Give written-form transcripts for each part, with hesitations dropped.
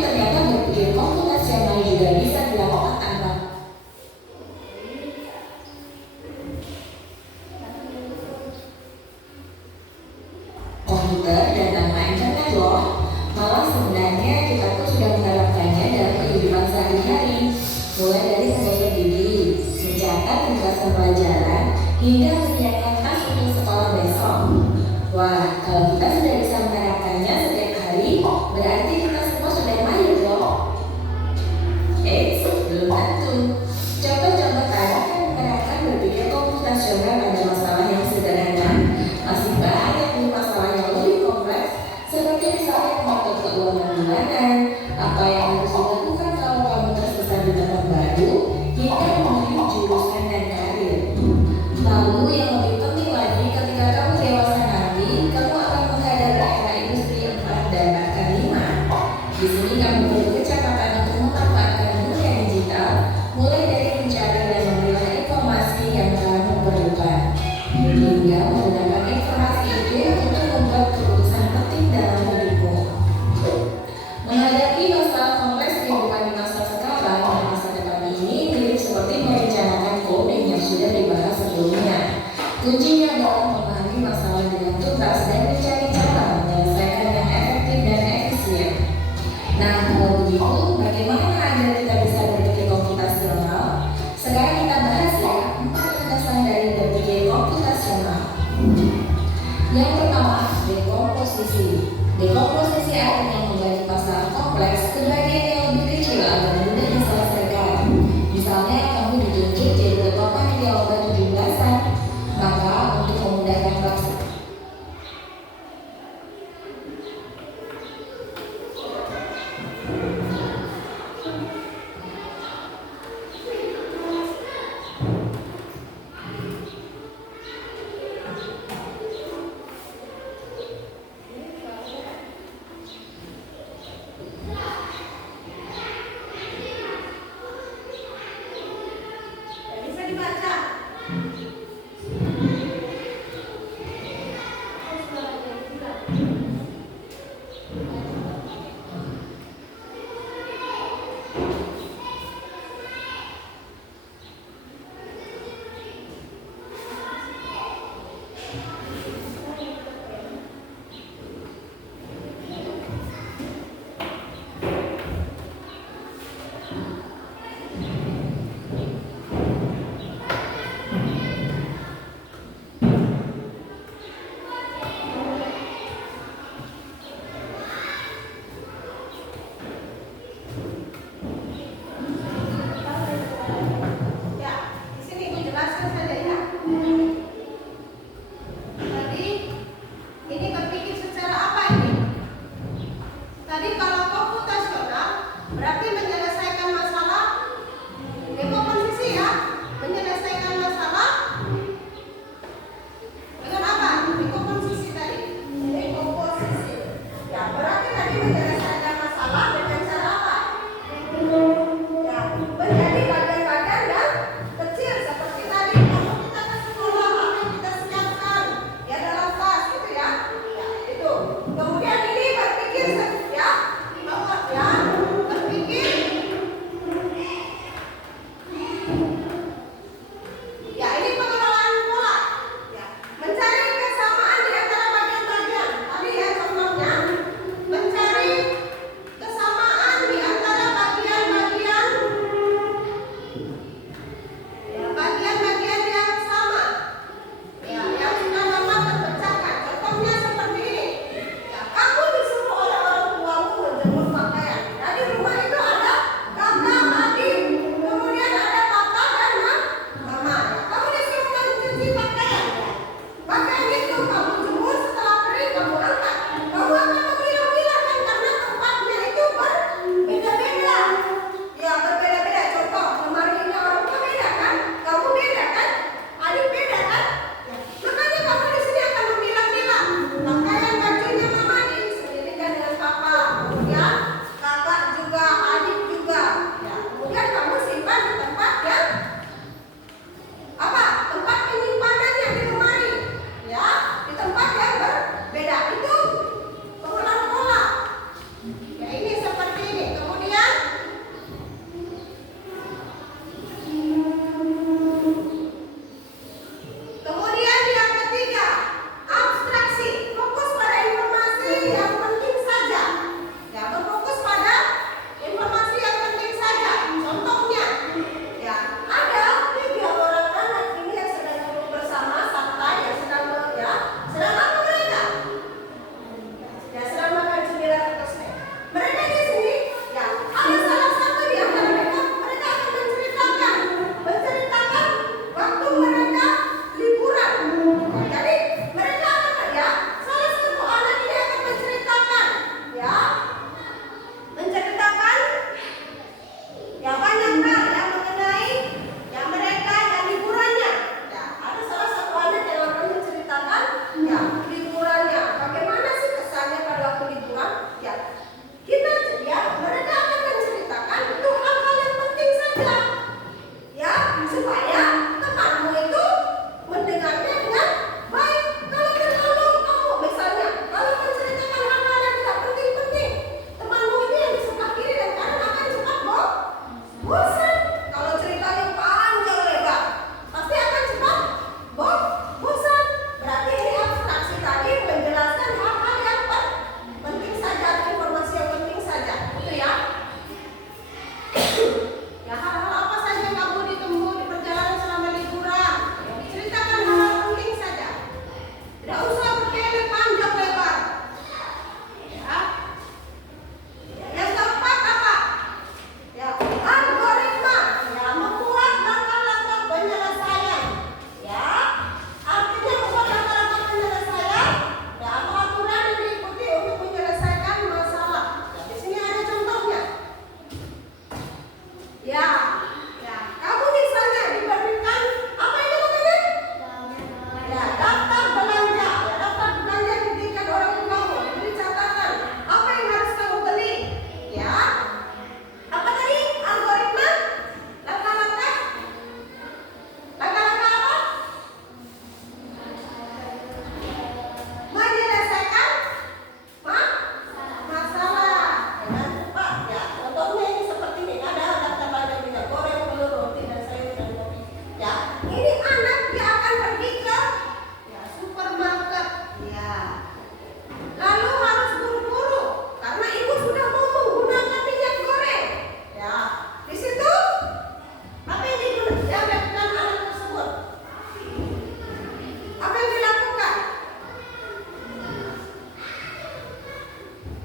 ternyata berpikir komputasional juga bisa dilakukan tanpa komputer dan tanpa internet loh. Malah sebenarnya kita pun sudah menerapkannya dalam kehidupan sehari-hari, mulai dari menggosok gigi, mencatat tugas pelajaran, hingga menyiapkan tas untuk sekolah besok. Wah, kalau kita sudah bisa menerapkannya setiap hari, berarti kita semua sudah mahir loh. Belum tentu. Coba-coba tadi kan menerapkan berpikir komputasional pada masalah yang sederhana. Masih banyak nih masalah yang lebih kompleks, seperti misalnya mengatur keuangan bulanan, apa yang harus dilakukan kalau kamu tersesat di tempat baru, hingga memilih jurusan dan karir. Lalu yang lebih penting lagi, ketika kamu dewasa nanti, kamu akan menghadapi era industri 4 dan bahkan 5. Di sini kamu perlu kecepatan untuk memanfaatkan dunia digital, mulai dari mencari dan memilah informasi yang kamu perlukan, hingga menggunakan informasi itu untuk membuat keputusan penting dalam hidupmu. Menghadapi masalah kompleks kehidupan di masa sekarang dan masa depan ini mirip seperti merencanakan coding yang sudah dibahas sebelumnya. Kuncinya adalah memahami masalah dengan tuntas dan mencari cara menyelesaikan yang efektif dan efisien. Nah, kalau begitu, bagaimana agar kita bisa berpikir komputasional? Sekarang kita bahas ya 4 landasan dari berpikir komputasional. Yang pertama, dekomposisi. Dekomposisi artinya membagi masalah kompleks ke bagian yang lebih kecil agar mudah diselesaikan. Misalnya, kamu ditunjuk jadi ketua panitia lomba 17-an, maka untuk memudahkan pelaksanaan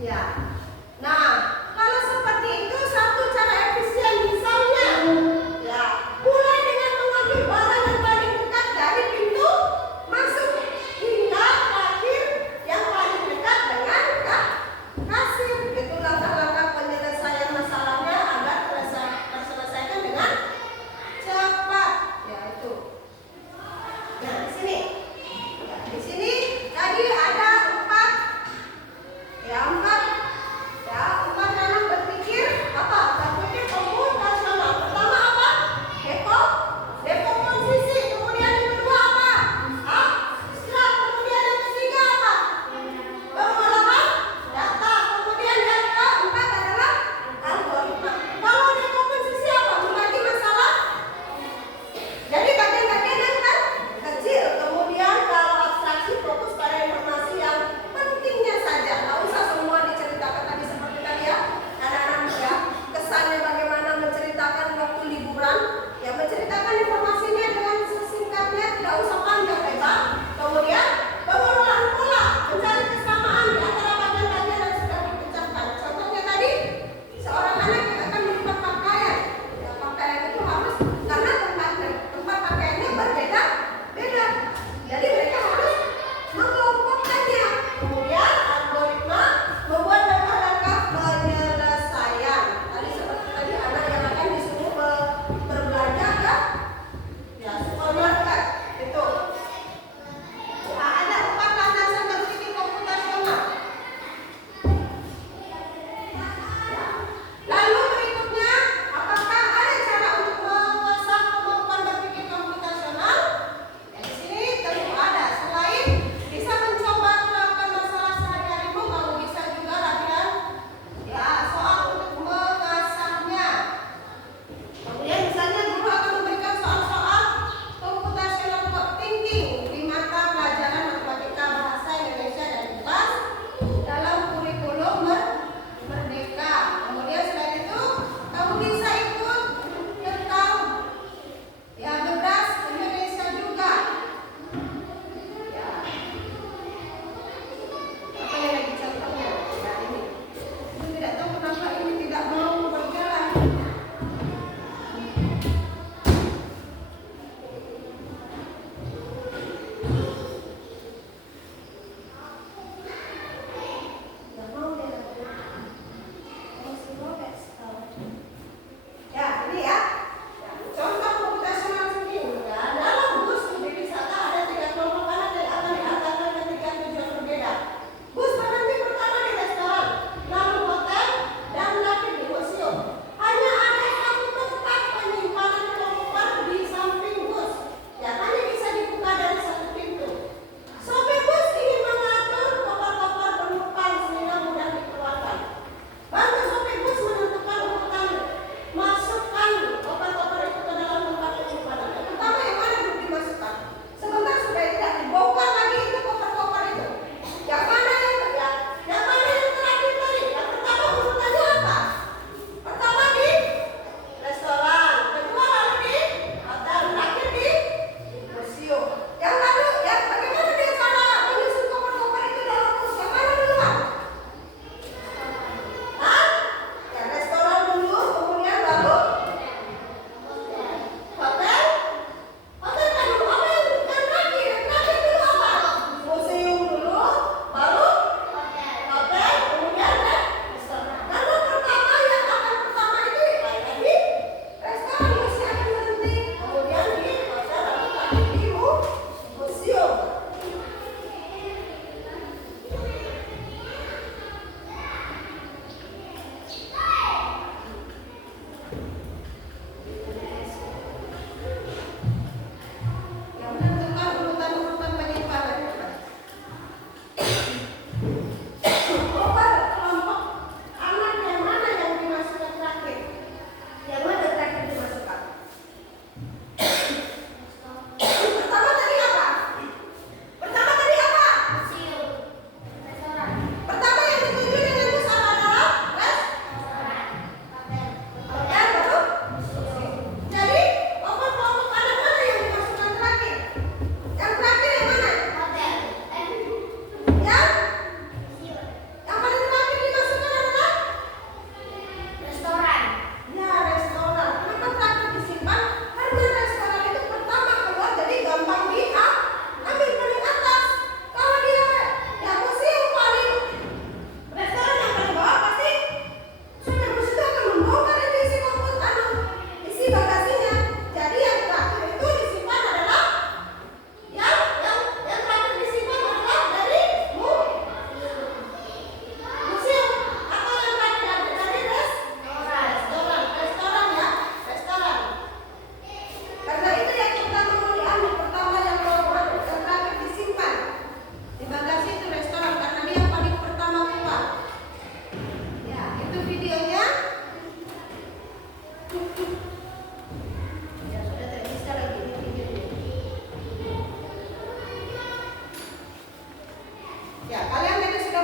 Ya. Nah, kalau seperti itu satu cara efisien misalnya, ya, mulai dengan mengambil barang yang paling dekat dari pintu masuk hingga terakhir yang paling dekat dengan kasir. Itu langkah-langkah penyelesaian masalahnya agar terselesaikan dengan cepat. Ya itu. Nah di sini, ya, di sini tadi ada 4 ya 4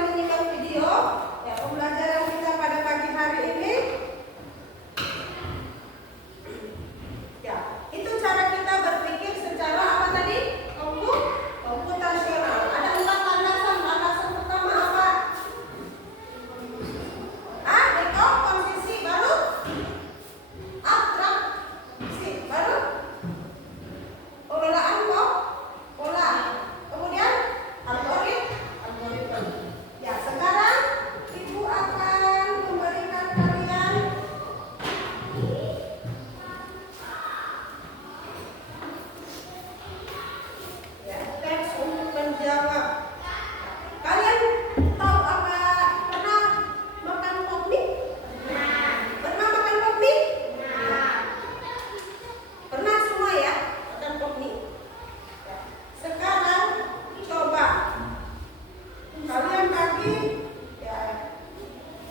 menyimak video ya pembelajaran kita pada pagi hari ini. Ya, itu cara kita berpikir secara apa tadi? Komputasional. Ada 4 landasan. Landasan pertama apa? Komposisi, baru abstraksi, baru pengelolaan pola, kemudian algoritma. Ya, sekarang Ibu akan memberikan kalian ya, teks untuk menjawab. Kalian tahu apa pernah makan pokmie? Pernah makan pokmie? Pernah semua ya makan pokmie. Sekarang coba kalian bagi ya,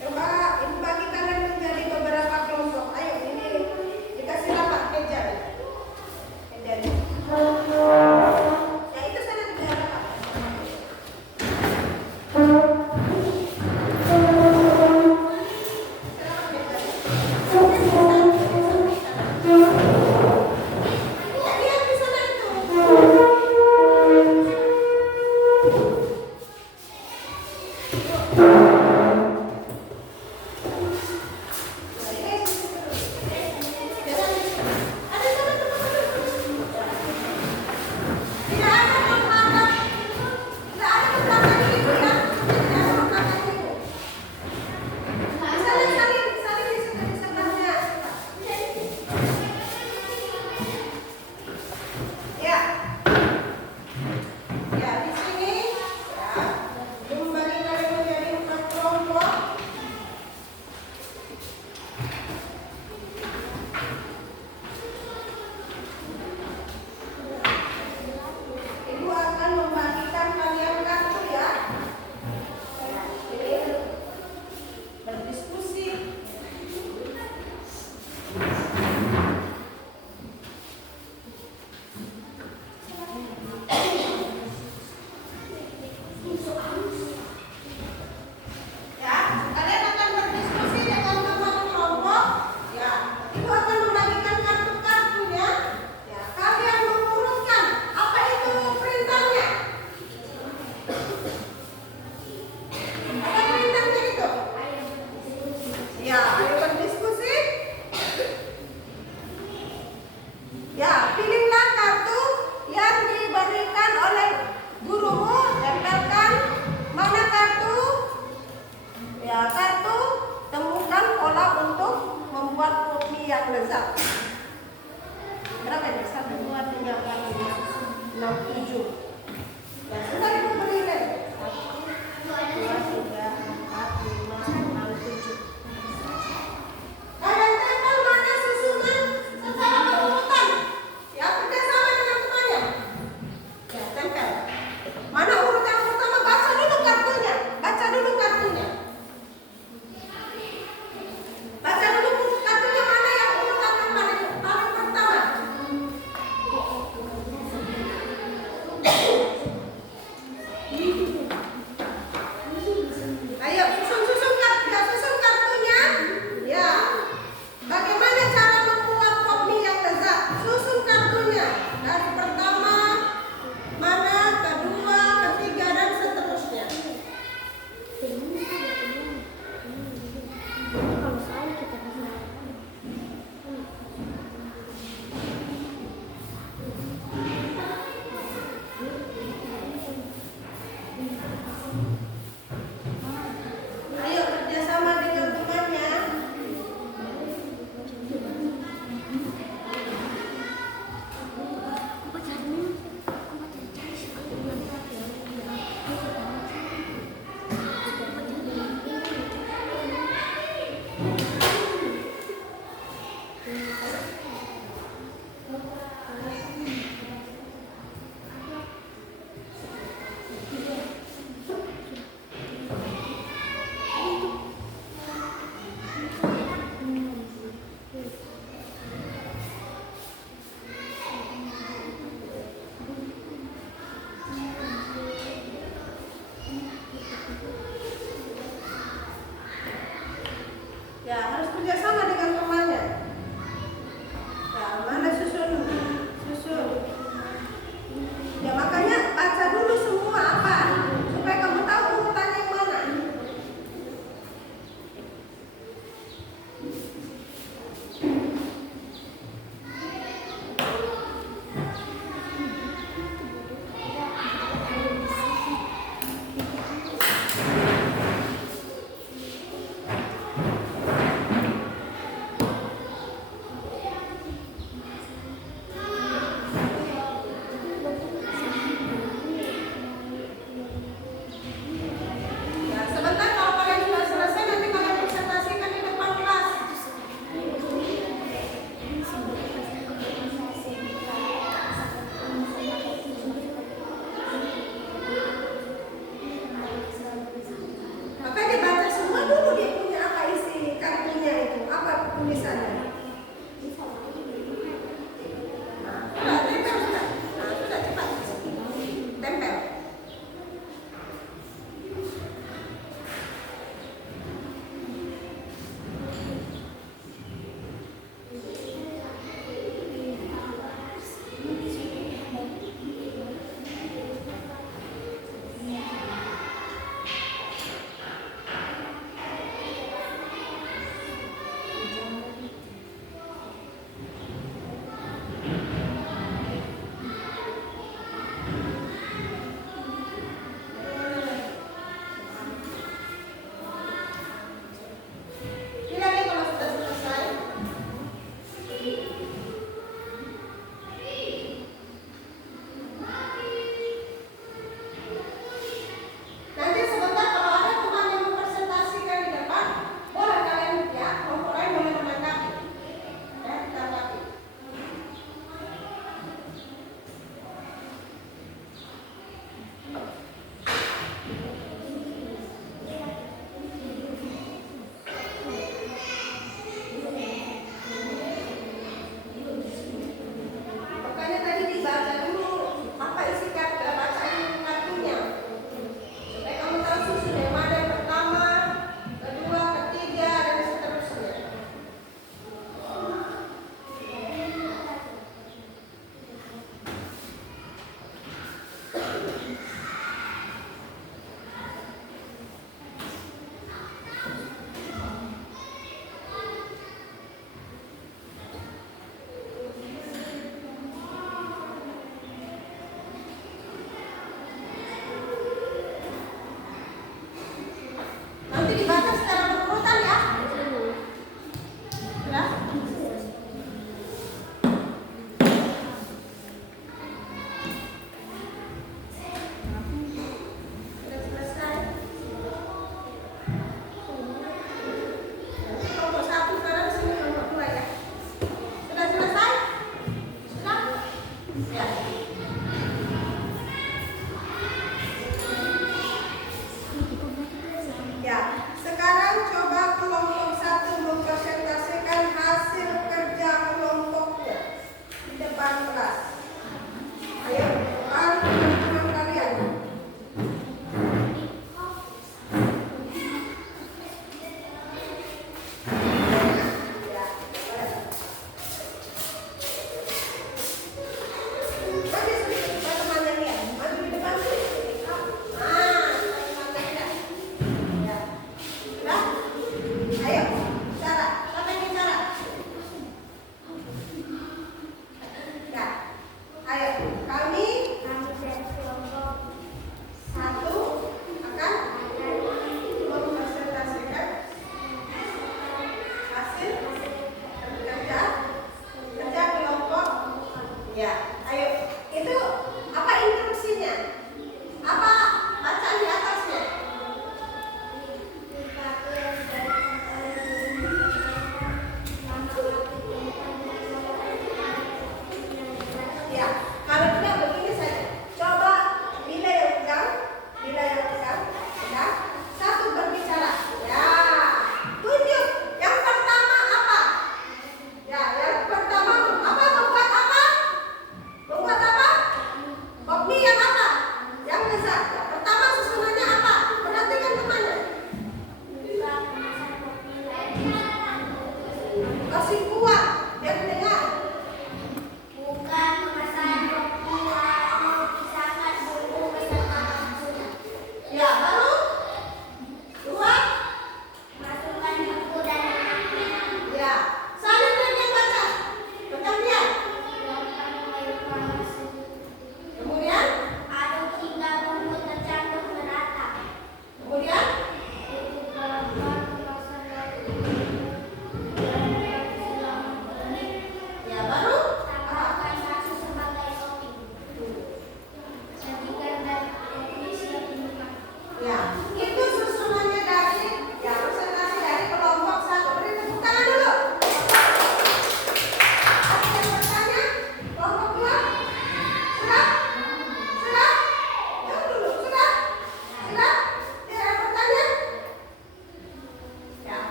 coba ini bagi kalian menjadi beberapa kelompok. Ayo ini dikasih rapat kejar. Ya itu sana dikasih rapat. Ya, lihat di sana itu. Ya, di sini ya, membagi kalian menjadi 4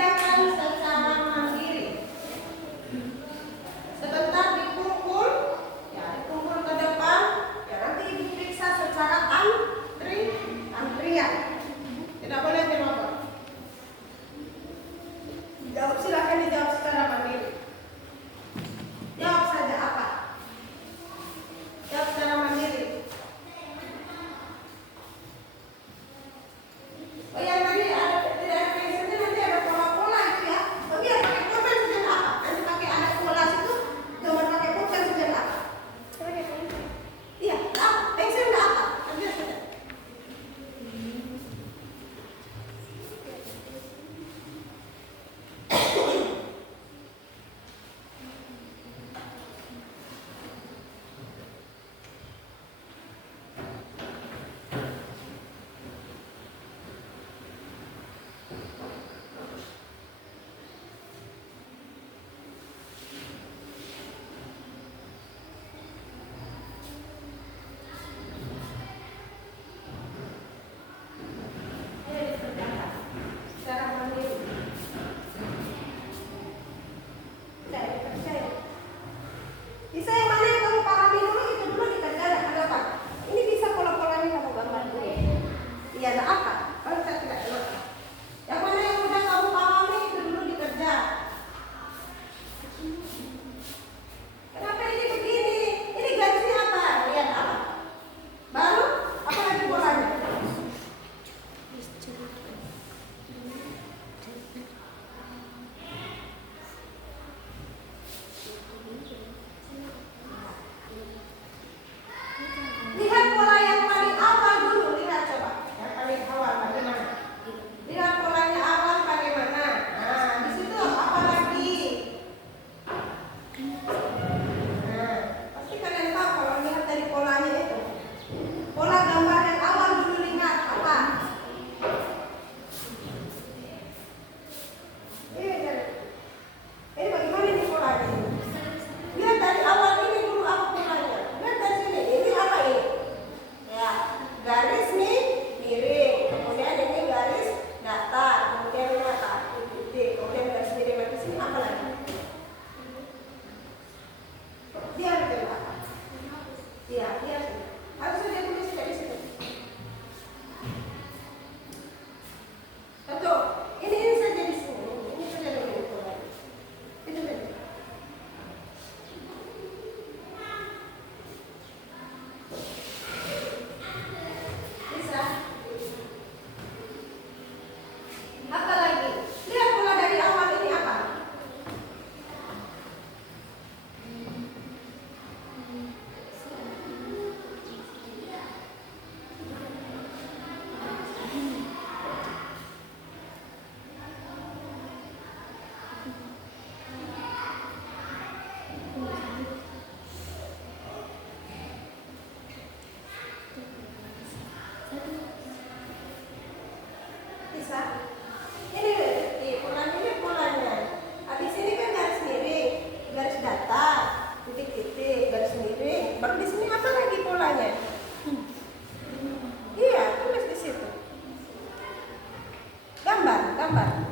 dikerjakan secara mandiri. Sebentar dikumpul, ya dikumpul ke depan, ya nanti diperiksa secara antrian. Tidak boleh dirobot. Jawab, silakan dijawab secara mandiri. Jawab saja apa? Jawab secara mandiri. Oh yang tadi ada tidak ada pensilnya, nanti ada pola-pola itu ya. Oh biar pakai pulpen saja apa? Nanti pakai ada pola situ, jangan pakai pulpen saja apa? Iya, pensil enggak apa? Ambil saja. Secara mandiri. Percaya. Bisa yang mana yang kamu pahami dulu itu dulu dikerjakan. Ada apa? Ini bisa pola-polanya kamu gambar dulu. Iya ada apa? Kalau saya tidak kenapa. Yang mana yang udah kamu pahami itu dulu dikerja. Kenapa ini begini? Ini garisnya apa? Lihat apa? Baru apa lagi polanya? Lihat pola yang paling awal dulu, lihat coba. Yang paling awal bagaimana? Lihat polanya awal bagaimana? Nah, di situ apa lagi? Nah, pasti kalian tahu kalau lihat dari polanya itu. Pola gambar yang awal dulu lihat apa? Ini bagaimana ini polanya? Lihat dari awal ini dulu apa polanya? Lihat dari sini, ini apa ini? Ya, garis nih miring, kemudian ini garis datar, kemudian ini apa? Titik, kemudian garis miring lagi sini apa lagi? Dia ada apa? Iya, dia harus dia tulis dari situ. Betul. Ini saja di sini. Ini saja dulu polanya. Itu saja. Bisa. Apa lagi? Lihat pola dari awal ini apa? Bisa. Ini polanya. Habis ini kan garis miring, garis datar, titik-titik, garis miring. Baru di sini apa lagi polanya? Iya, tulis di situ. Gambar.